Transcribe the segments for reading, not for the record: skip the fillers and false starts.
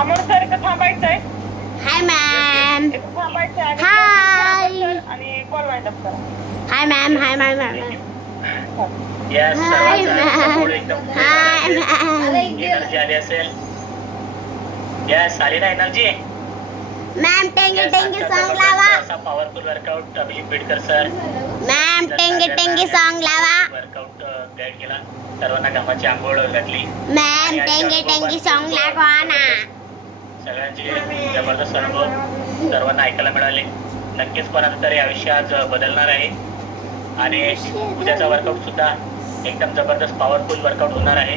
Amol sir इथं थांबायचंय. हाय ma'am. इथं थांबायचंय आणि हाय. आणि कॉल वाईट करा. हाय मॅम. हाय मॅम. Yes hi ma'am. एकदम हाय मॅम. एनर्जी आली असेल. यस आली ना एनर्जी. मॅम टेंगे टेंगे सॉन्ग लावा. असा powerful workout Abhijit Bedkar sir. Ma'am टेंगे टेंगे सॉन्ग लावा. वर्कआउट गाईड केला. सर्वांना कामाची आंघोळ घातली. मॅम टेंगे टेंगे सॉन्ग लावा ना. सगळ्यांचे जबरदस्त अनुभव सर्वांना ऐकायला मिळाले. नक्कीच कोणाचं तरी आयुष्य आज बदलणार आहे आणि उद्याचा वर्कआउट सुद्धा एकदम जबरदस्त पॉवरफुल वर्कआउट होणार आहे.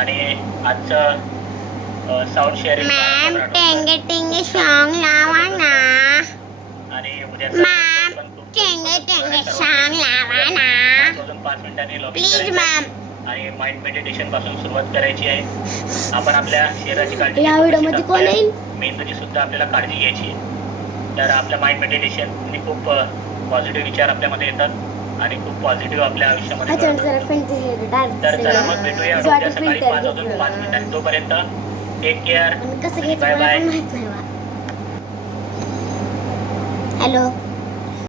आणि आजचं साऊंड शेअरिंग मॅम टेंगे टेंगे सॉन्ग लावा ना. आणि उद्याचं मॅम टेंगे टेंगे सॉन्ग लावा ना. 5 मिनिटांनी लॉगिन प्लीज करायचं मॅम. आणि माइंड मेडिटेशन पासून सुरुवात करायची आहे. आपण आपल्या शरीराची काळजी या व्हिडिओमध्ये कोण येईल? मेंदूची सुद्धा आपल्याला काळजी घ्यायची आहे. तर आपल्या माइंड मेडिटेशन खूप पॉझिटिव्ह विचार आपल्यामध्ये येतात आणि खूप पॉझिटिव्ह आपल्या आयुष्यामध्ये घडतात. तर चला मग भेटूया उद्या सकाळी 5 वाजून 5 मिनिटांनी. तोपर्यंत टेक केअर. कसं बाय बाय. घ्यायचं माहित नाही. हॅलो.